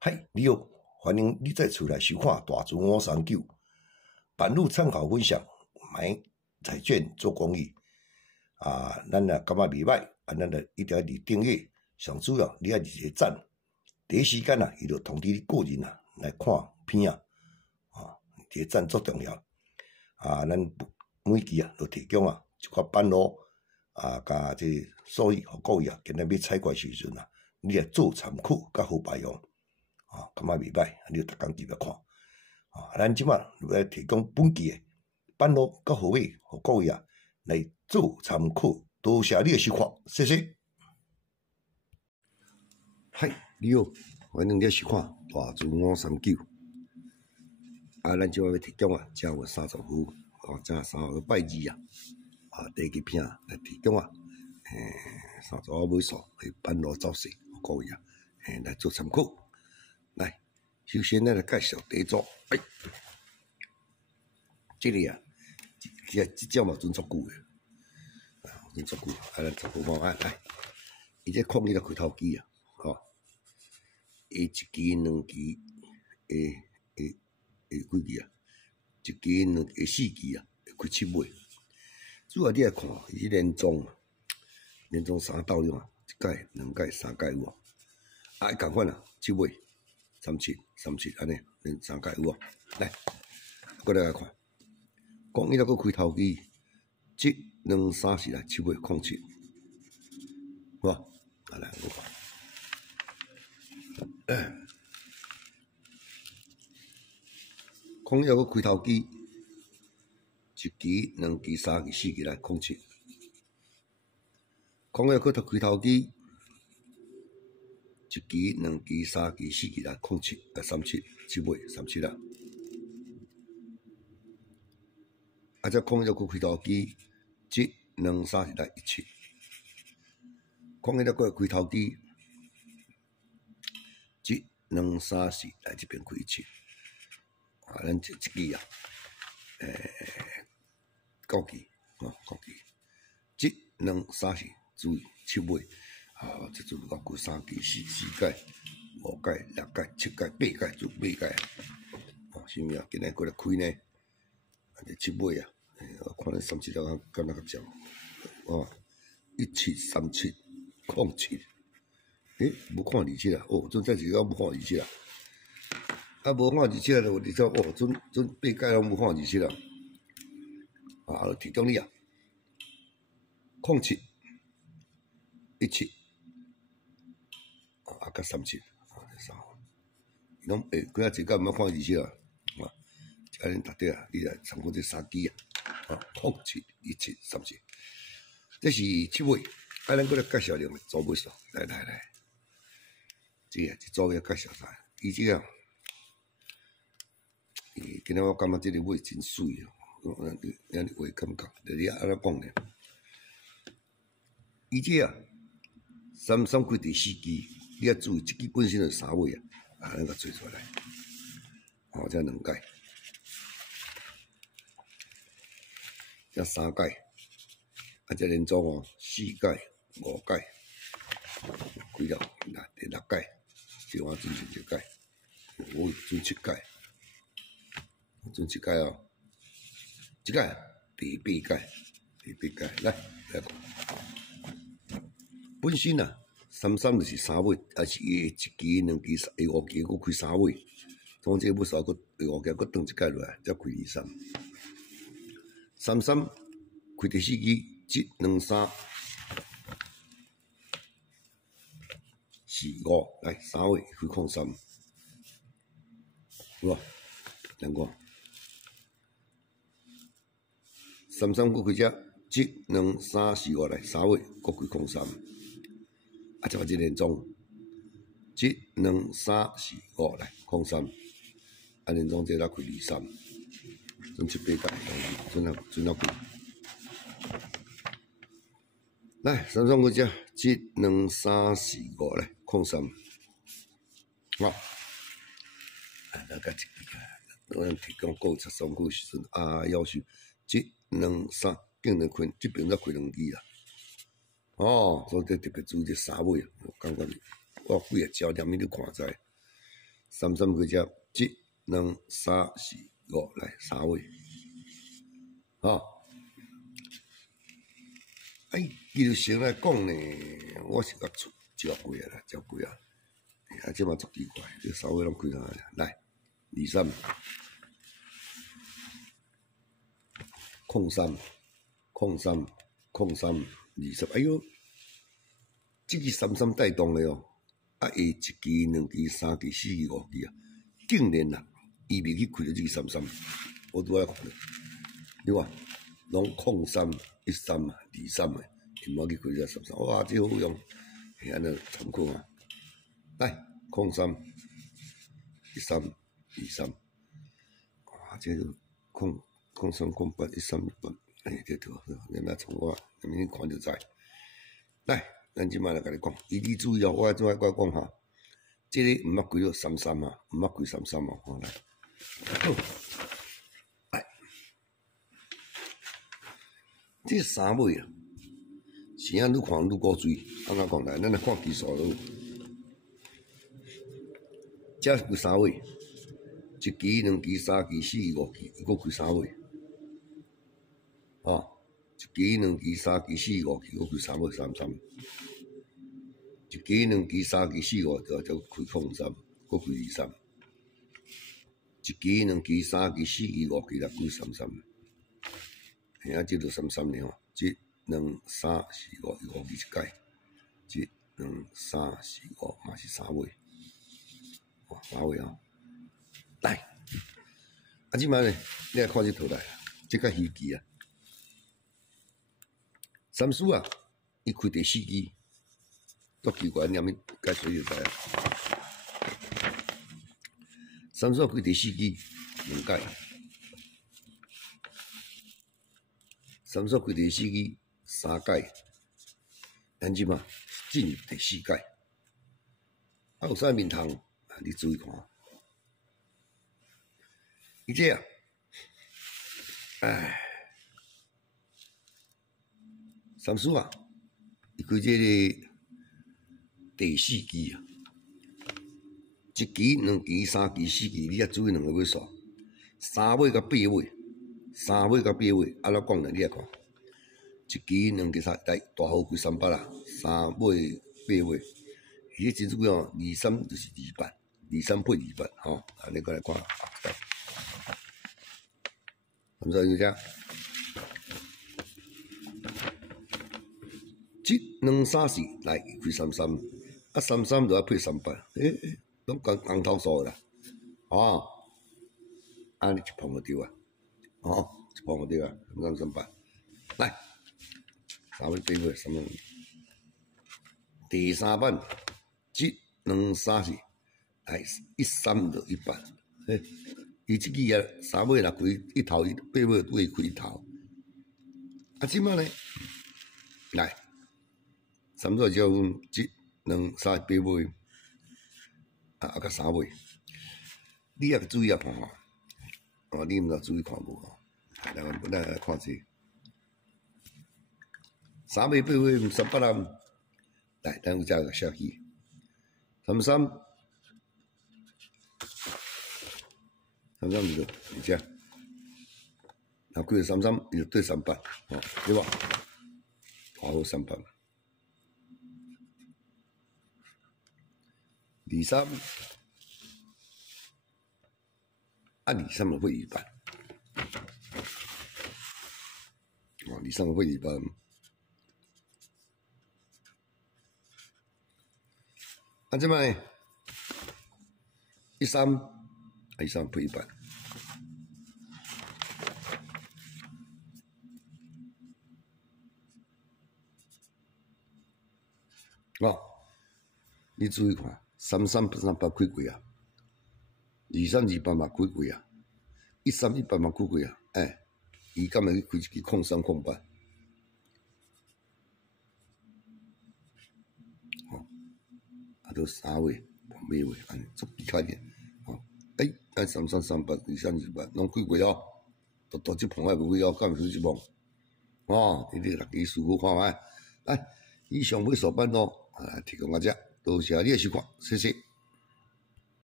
嗨，你好，欢迎你再出来收看大珠539版路参考分享，买彩券做公益咱若感觉袂歹咱就一定要订阅，上主要你要一个赞，第一时间伊就通知你个人来看片一个赞足重要咱每期就提供一寡板路甲这所以互各位今日要采购时阵你来做参考甲好排用。感觉袂歹，你就逐工记得看。咱即摆来提供本期的板路甲号码，互各位来做参考。多谢你的收看，谢谢。嗨，你好，欢迎你收看大珠539。咱即摆要提供正月30号，正3号拜二第一个片来提供30号尾数的板路走势，互各位来做参考。来，首先来介绍第一组。这个这只嘛准足久的，准足久。咱逐步看来，伊这控伊就开头机一期、两期、几期一期、两期、4期开7尾。主要你来看，伊连中3斗了一届、两届、3届有同款7尾。37安尼，连3届有来，过来看，讲伊那个开头机，1、2、3、4来7尾07，好吧？来我看，讲伊那个开头机，1期、2期、3期、4期来07，讲伊那个开头机。1期、2期、3期、4期来0737 7尾37再讲伊个开头机1、2、3来17，讲伊个开头机1、2、3、4来这边开17，咱一期9期1、2、3、4注意7尾。这阵到过3期、4届、5届、6届、7届、8届，做8届。什么今日过来开呢？这7尾看恁37了，敢若较少。173707，无看27准这是我无看27无看27就你说准8届拢无看27就提供你07、17。甲373号，拢几仔一间毋要看27安尼逐块你来参考这3支07、17、37，这是7尾。咱过来介绍两个组尾数，来，这个一组要介绍啥？伊这个，今仔我感觉这个尾真水咱话感觉，你安怎讲呢？伊这3开第4支。你要注意，这支本身就3尾咱甲做出来，这2届，这3届，这连总4届、5届，几了第6届，就准成1届，准7届，准7届这届第8届，来看，本身33就是3尾，是1期、2期、5期，佫开3尾。从这尾数佫第5期佫转一届落来，才开23开第4期1、2、3、4、5，来3尾开03，有无？两个33佫开这1、2、3、4、5来3尾佫开03。这这连总1、2、3、4、5来03，连总这才开23，准7、8届，准了开。来，33个只1、2、3、4、5来03，咱甲咱提供各13个时阵要求1、2、3，竟然开这边才开2支所以特别注意这3尾，我感觉我几个焦点你看知。33开只1、2、3、4、5来3位，吼。技术性来讲呢，我是甲出照贵啊啦，照贵啊。即嘛足奇怪，这3位拢开哪来？23、03、03、03、20，哎哟，这个33带动的哦，下一支、2支、3支、4支、5支啊，竟然啦，伊未去开到这个33，我拄仔看到，对吧？拢03、13、23的，伊无去开这33，哇，这好用，安尼参考啊。来，03、13、23，哇，这个03、08、13、18，这图，咱来从我，咱们看就知。来，咱即摆来甲你讲，你注意哦，我怎我讲哈，这个毋捌开到33啊，毋捌开33啊，看来。来，这3尾啊，是啊，愈看愈古锥，安怎讲来？咱来看技术咯。这开3尾，1支、2支、3支、4支、5支，伊搁开3尾，哦，1支、2支、3支、4支、5支，搁开3尾33。1支、2支、3支、4支、5支，就开03，搁开23。1支、2支、3支、4支、5支，来开33。嘿啊，这就33了哦，1、2、3、4、5，伊5支一解，1、2、3、4、5，嘛是3尾。哇，3位啊！来，即摆呢，你来看这图来，这个稀奇啊！三叔啊，伊开第4支，足奇怪，念咪解水就知啊。三叔开第4支2解，三叔开第4支3解，咱即嘛进入第4解，有啥面通？你注意看，伊这啊，三叔啊，伊开这个第4支啊，1支、2支、3支、4支，你啊注意2个尾数，3尾甲8尾，3尾甲8尾，安怎讲呢？你来看，1支、2支、3，来大号开300啦，3尾8尾，伊这真注意哦，23就是200，23配200，吼，安尼过来看，咁所以只1、2、3、4来开33，啊33就要配300，拢共头数啦，哦，安尼一碰就对啊，哦，一碰就对啊，300，来，3尾8尾3尾，第3版1、2、3、4。来13就100，伊即支啊3尾若开1头，8尾对开1头，啊即摆呢，来3座叫1、2、3、8尾，啊甲3尾，你也注意看吼，哦你毋知注意看无吼，来看这3尾8尾300人，来咱有只个写起33。33就而且，然后开33，伊就对300，哦，对吧？大号300，23啊23就配200，哦，23就配200，啊，即摆13。13配100，哦，你注意看，33、300开几啊？23、200嘛开几啊？13、100嘛开几啊？伊敢会去开一支03、08？哦，啊，都3位、8位，安尼足奇怪点。33、300、23、200，拢开过哦，都即碰还无几哦，敢毋是即碰？哦，你来己思考看卖。来，以上尾数班咯，提供大家，多谢你的收看，谢谢。